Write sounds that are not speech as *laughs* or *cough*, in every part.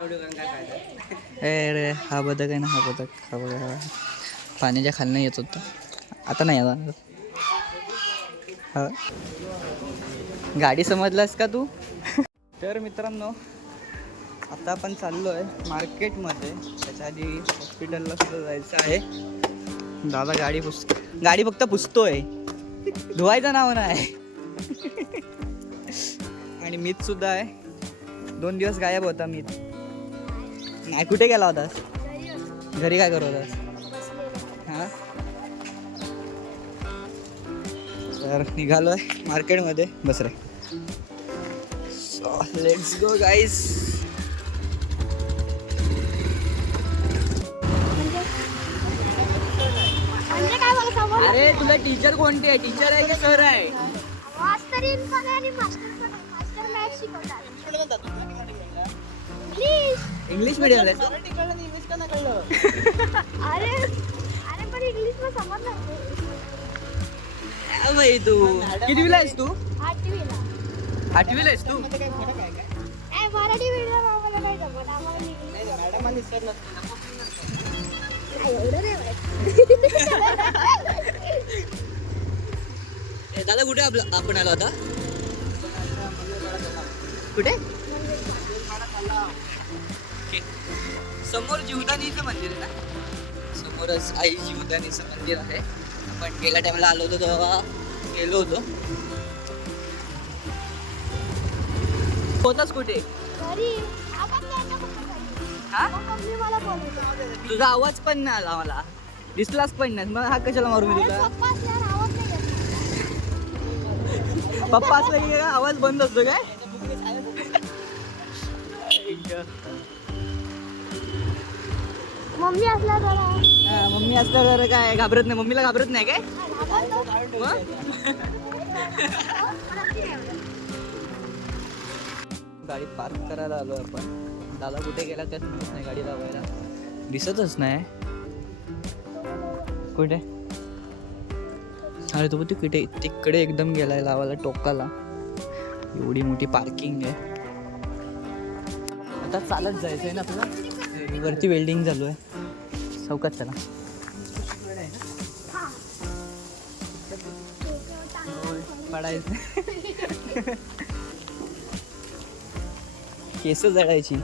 ए रे हा बदक आहे ना हा बदक हा बघा हा. पाण्याच्या खालनं येत होता आता नाही आता हा. गाडी समजलास का तू? *laughs* तर मित्रांनो आता आपण चाललो आहे मार्केटमध्ये. त्याच्या आधी हॉस्पिटलला सुद्धा जायचं आहे. दादा गाडी पुस गाडी फक्त पुसतोय. धुवायचं नाव नाही. *laughs* आणि मीच सुद्धा आहे. दोन दिवस गायब होता मीच. नाही कुठे गेला होतास? घरी काय करत होतास? हां? तर निघालो आहे मार्केटमध्ये. बस रे. लेट्स गो समजलं अरे तुला टीचर कोणती आहे? टीचर आहे की सर आहे? पण आहे. आणि आहे मास्टर मॅथ्स शिकवतात इंग्लिश इंग्लिश मिडियम आहे अरे अरे पण इंग्लिश पण समजलं बाई तू. कितवीला आहेस तू? आठवीला. आठवीला आहेस तू? ए मराठी मीडियम आम्हाला जमत आम्हाला इंग्लिश दादा कुठे आपलं आपण आलो आता? कुठे? ओके. समोर जीवदानीचं मंदिर आहे ना? समोरच आई जीवदानीचं मंदिर आहे. आपण गेल्या टाइमला आलो होतो तेव्हा गेलो होतो. होताच कुठे. तुझा आवाज पण नाही आला मला. दिसलाच पण नाही. मग हा कशाला मारू मी पप्पा असलं की आवाज बंद असतो काय? *laughs* मम्मी असल्या जरा हा, मम्मी असलं तर काय घाबरत नाही. मम्मीला घाबरत नाही काय. मग? गाडी पार्क करायला आलो आपण. दादा कुठे गेला त्याच नाही गाडी लावायला दिसतच नाही. कुठे? अरे तो तू कुठे तिकडे एकदम गेलाय लावायला टोकाला. एवढी मोठी पार्किंग आहे. आता चालत जायचंय ना आपल्याला वरती वेल्डिंग चालू आहे. चौकात चला. पडायचं केस जळायची.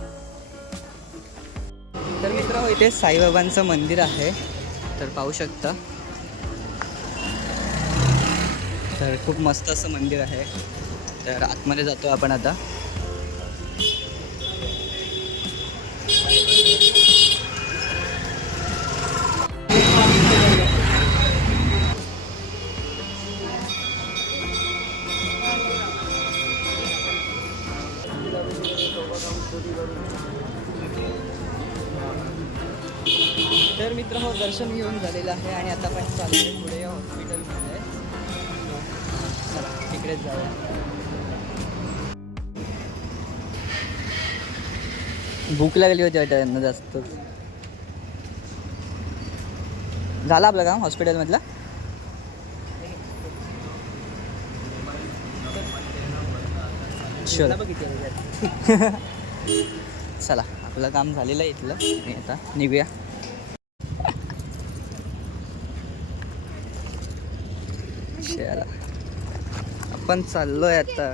तर मित्र इथे साईबाबांचं मंदिर आहे. तर पाहू शकता. तर खूप मस्त असं मंदिर आहे. तर आतमध्ये जातो आपण आता. मित्र हो दर्शन घेऊन झालेलं आहे आणि आता आपण चाललोय पुढे हॉस्पिटलमध्ये चला तिकडेच जाऊया. भूक लागली होती वाटतं त्यांना जास्त. झालं आपलं काम हॉस्पिटलमधलं चला *laughs* चला आपलं काम झालेलं आहे इथलं. आणि आता निघूया चला आपण चाललोय आता.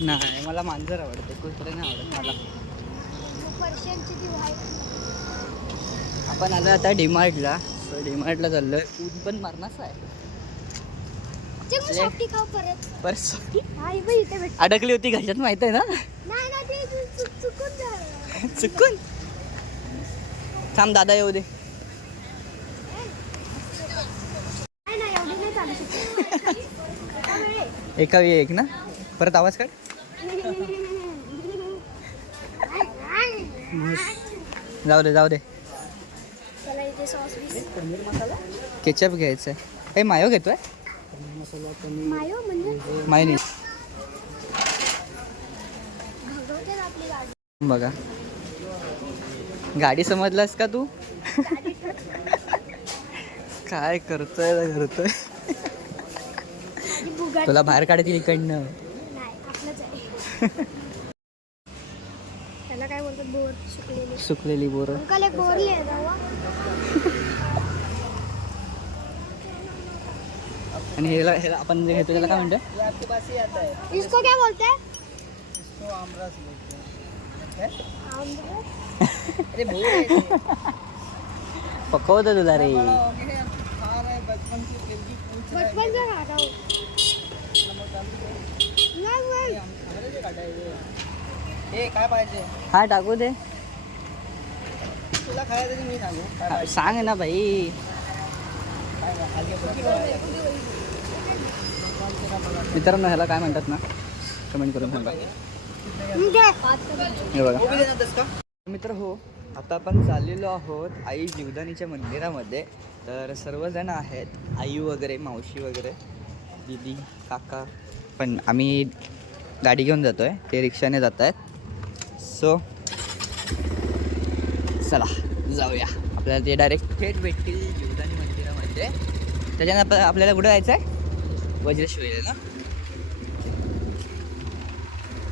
नाही मला मांजर आवडते. कुत्रे नाही आवडत मला. आपण आलो आता डीमार्टला डीमार्टला चाललोय. ऊन पण मारणाच आहे. अडकली होती घशात माहीत आहे ना? चुकून? थांब दादा येऊ दे नाही नाही एवढी नाही चालू एकावी एका एक ना? परत आवाज काढ. जाऊ दे जाऊ दे. केचप घ्यायचं आहे. हे मायो घेतोय? मायो बघा. गाडी समजलास का तू? काय करतोय करतोय? तुला बाहेर काढतील इकडनं. नाही आपलंच आहे. *laughs* त्याला काय बोलतात? बोर सुकलेली. सुकलेली बोरं. एक बोरली आहे. *laughs* आणि ह्याला ह्याला आपण जे घेतो त्याला काय म्हणतो इसको क्या बोलते? हैं। पकवतो तुला रे. बचपन से हूँ नहीं नहीं काय पाहिजे हा टाकू दे. तुला तरी मी सांगू सांग ना भाई मित्रांनो ह्याला काय म्हणतात ना? कमेंट करून सांगा. हे बघा. मित्र हो. आता आपण चाललेलो आहोत आई जीवदानीच्या मंदिरामध्ये. तर सर्वजण आहेत. आई वगैरे मावशी वगैरे दिदी काका. पण आम्ही गाडी घेऊन जातो आहे ते रिक्षाने जात आहेत सो चला जाऊया. आपल्याला ते डायरेक्ट थेट भेटतील जीवदानी मंदिरामध्ये. त्याच्यानं आप आपल्याला कुठं जायचं आहे वज्रेश्वरी ना?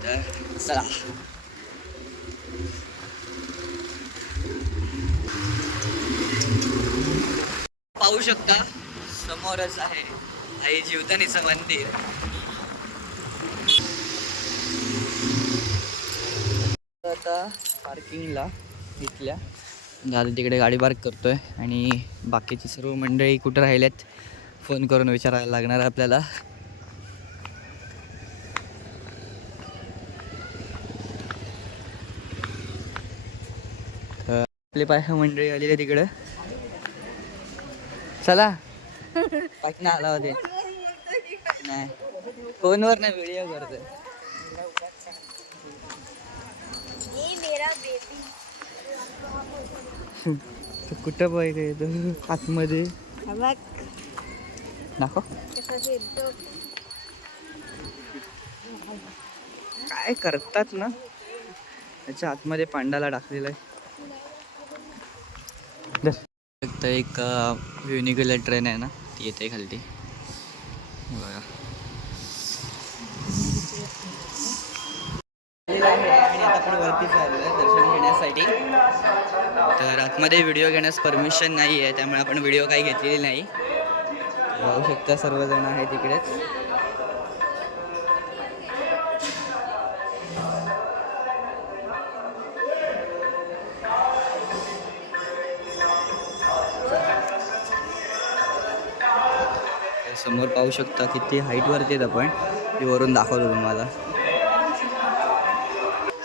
तर चला. पाहू शकता समोरच आहे. आई जीवदानीचं मंदिर. आता पार्किंगला इथल्या दादा तिकडे गाडी पार्क करतोय आणि बाकीची सर्व मंडळी कुठं राहिल्यात फोन करून विचारायला लागणार आहे आपल्याला. आपली पाय मंडळी आलेली आहे तिकडं. चला. *laughs* पाक ना आला होते. नाही. फोनवर नाही व्हिडिओ करतोय. तू *laughs* कुठं पाय काय तू आतमध्ये. बघ. दाखव. काय करतात ना? त्याच्या आतमध्ये पांडाला टाकलेलं आहे. एक युनिक्युलर ट्रेन आहे ना? ती येते खालती. बघा. आणि आता आपण वरती घेण्यासाठी तर आतमध्ये व्हिडिओ घेण्यास परमिशन नाही आहे त्यामुळे आपण व्हिडिओ काही घेतलेली नाही. बघू शकता सर्वजण आहे तिकडेच समोर पाहू शकता किती हाईटवरती आहेत आपण. ती वरून दाखवतो तुम्हाला.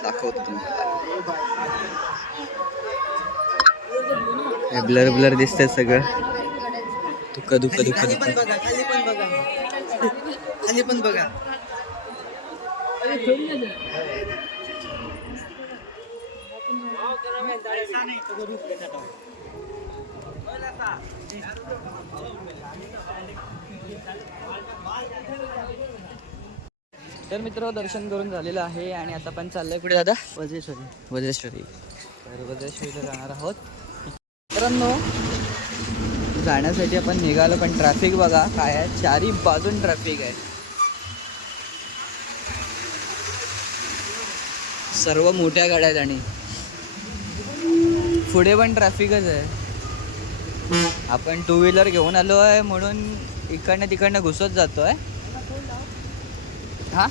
दाखवतो तुम्हाला. ब्लर ब्लर दिसतंय सगळं. दुःख दुःख दुःख खाली पण दुःख बघा खाली पण बघा. खाली पण बघा. तर मित्र दर्शन करून झालेलं आहे आणि आता आपण चाललोय कुठे दादा. वजेश्वरी वज्रेश्वरी. तर वज्रेश्वरीला जाणार आहोत. मित्रांनो जाण्यासाठी आपण निघालो पण ट्रॅफिक बघा काय आहे? चारी बाजून ट्रॅफिक आहे. सर्व मोठ्या गाड्या आहेत आणि पुढे पण ट्रॅफिकच आहे. आपण टू व्हीलर घेऊन आलो आहे म्हणून इकडनं तिकडनं घुसत जातोय. हा?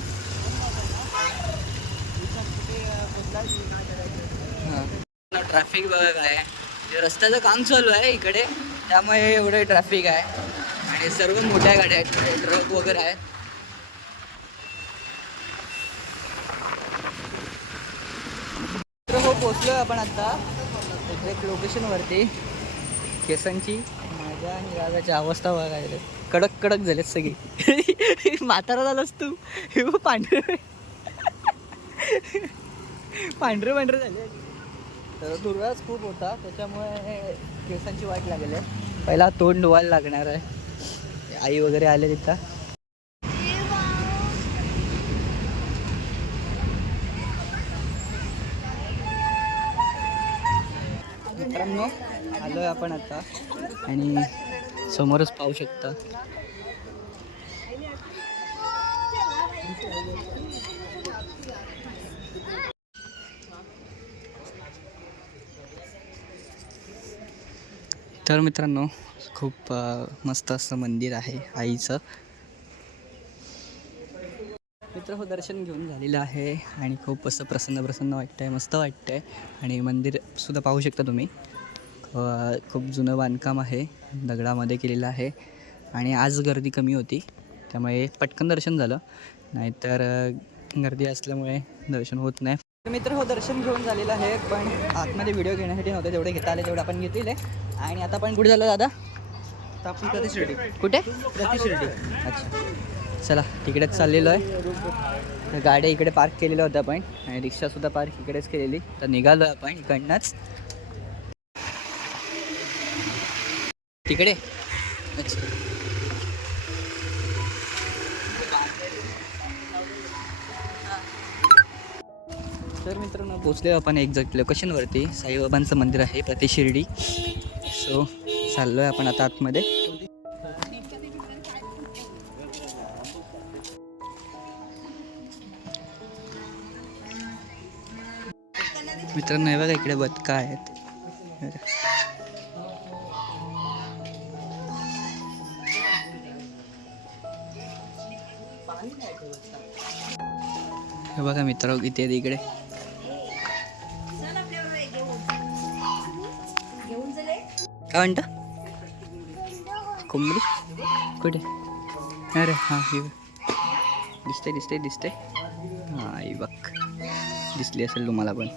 ट्रॅफिक बघा काय आहे. म्हणजे रस्त्याचं काम चालू आहे इकडे. त्यामुळे एवढे ट्रॅफिक आहे. आणि सर्व मोठ्या गाड्या आहेत. ट्रक वगैरे आहेत. हो पोचलो आपण आता एक लोकेशनवरती केसांची माझ्या आणि राजाची अवस्था बघायला. कडक कडक झालेत सगळी. म्हातारा झालास तू. हे पांढरे. पांढरे पांढरे झाले. तर दुर्वास खूप होता त्याच्यामुळे केसांची वाट लागली आहे. पहिला तोंड धुवायला लागणार आहे. आई वगैरे आले तिथं. मित्रांनो आहे आपण आता. आणि समोरच पाहू शकता. तर मित्रांनो खूप मस्त असं मंदिर आहे आईचं. मित्र हो दर्शन घेऊन झालेलं आहे आणि खूप असं प्रसन्न प्रसन्न वाटतं आहे मस्त वाटतं आहे आणि मंदिरसुद्धा पाहू शकता तुम्ही. खूप जुनं बांधकाम आहे दगडामध्ये केलेलं आहे आणि आज गर्दी कमी होती त्यामुळे पटकन दर्शन झालं. नाहीतर गर्दी असल्यामुळे दर्शन होत नाही. मित्र हो दर्शन घेऊन झालेलं आहे पण आतमध्ये व्हिडिओ घेण्यासाठी नव्हते तेवढे घेता आले तेवढे आपण घेतलेले. आणि आता पण कुठे झालं दादा? आता आपण प्रति शिर्डी. कुठे? प्रति शिर्डी. अच्छा. चला तिकडेच चाललेलो आहे. तर गाड्या इकडे पार्क केलेल्या होत्या आपण आणि रिक्षासुद्धा पार्क इकडेच केलेली. तर निघालो आपण इकडनंच. तिकडे. अच्छा. तर मित्रांनो पोचले आपण एक्झॅक्ट लोकेशनवरती. साईबाबांचं मंदिर आहे प्रति शिर्डी. सो चाललो आहे आपण आता आतमध्ये. मित्रांनो हे बघा इकडे बदका आहेत. हे बघा मित्र इथे इकडे. काय म्हणता कोंबडी कुठे अरे हां ही बघ. दिसते दिसते दिसते हां ही बघ दिसली असेल तुम्हाला पण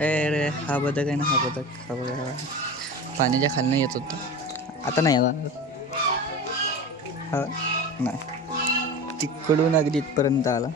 ए रे हा बदक आहे ना हा बदक हा बदक पाण्याच्या खालनं येत होता आता नाही येणार हा नाही. तिकडून अगदी इथपर्यंत आला.